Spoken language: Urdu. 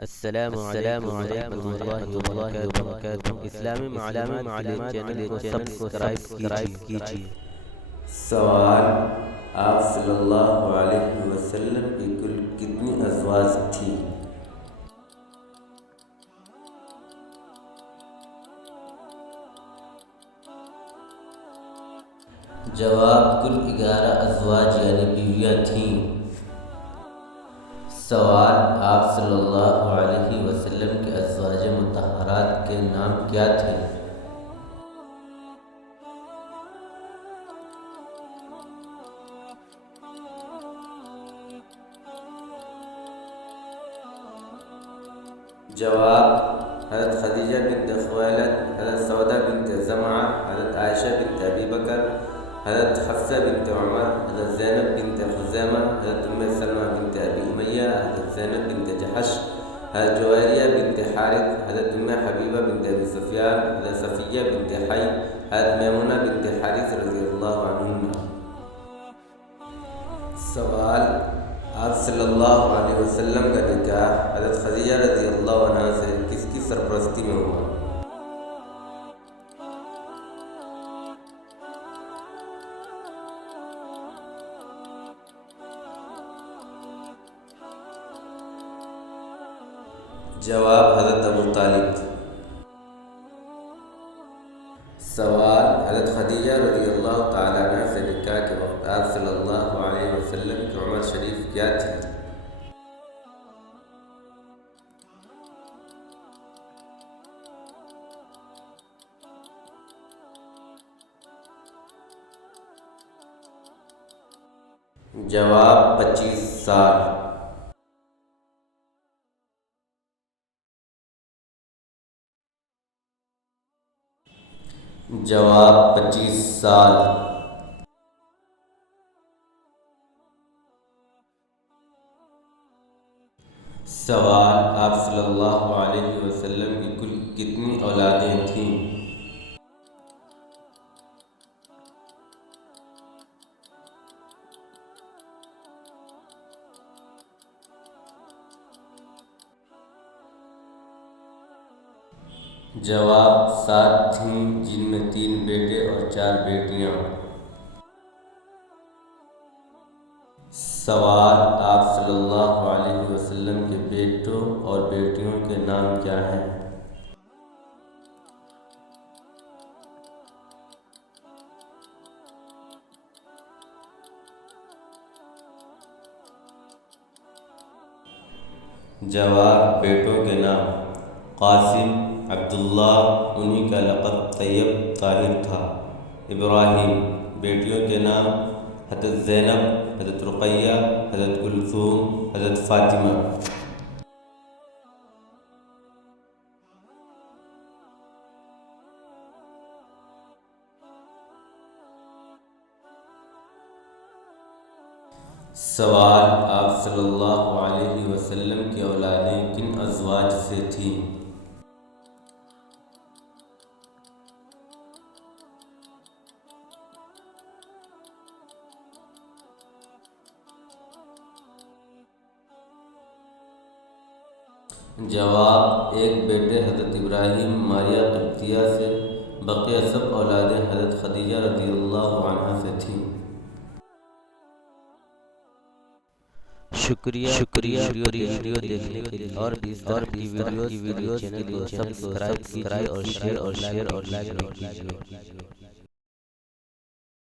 السلام علیکم ورحمۃ اللہ وبرکاتہ۔ اسلامی معلومات چینل کو سبسکرائب کیجیے۔ سوال: آپ صلی اللہ علیہ وسلم کی کل کتنی ازواج تھیں؟ جواب: کل 11 ازواج یعنی بیویاں تھیں۔ سوال: آپ صلی اللہ علیہ وسلم کے ازواج مطہرات کے نام کیا تھے؟ جواب: حضرت خدیجہ بنت خویلد، حضرت سودہ بنت زمعہ، حضرت عائشہ بنت ابی بکر، حضرت حفصہ بنت عمر، حضرت زینب بنت خزیمہ، حضرت ام سلمہ بنت ابی امیہ، حضرت زینب بنت جحش، حضرت جویریہ بنت حارث، حضرت ام حبیبہ بنت ابی سفیان، حضرت صفیہ بنت حی، حضرت میمونہ بنت حارث رضی اللہ عنہا۔ سوال: آپ صلی اللہ علیہ وسلم کا نکاح حضرت خدیجہ رضی اللہ عنہا سے کس کی سرپرستی میں ہوا؟ جواب: حضرت ابو طالب۔ سوال: حضرت خدیجہ رضی اللہ تعالیٰ عنہ سے نکاح کے وقت آپ صلی اللہ علیہ وسلم کی عمر شریف کیا تھی؟ جواب: 25 سال۔ جواب: 25 سال۔ سوال: آپ صلی اللہ علیہ وسلم کی کل کتنی اولادیں تھیں؟ جواب: 7 تھیں، جن میں 3 بیٹے اور 4 بیٹیاں۔ سوال: آپ صلی اللہ علیہ وسلم کے بیٹوں اور بیٹیوں کے نام کیا ہیں؟ جواب: بیٹوں کے نام قاسم، عبداللہ، انہی کا لقب طیب طاہر تھا، ابراہیم۔ بیٹیوں کے نام حضرت زینب، حضرت رقیہ، حضرت کلثوم، حضرت فاطمہ۔ سوال: آپ صلی اللہ علیہ وسلم کی اولادیں کن ازواج سے تھیں؟ جواب: ایک بیٹے حضرت ابراہیم ماریہ قبطیہ سے، بقیہ سب اولادیں حضرت خدیجہ رضی اللہ عنہا سے تھیں۔ شکریہ ویڈیو دیکھنے کے لیے، اور بھی اس طرح کی ویڈیوز چینل کو سبسکرائب کیجیے اور شیئر اور لائک کیجیے۔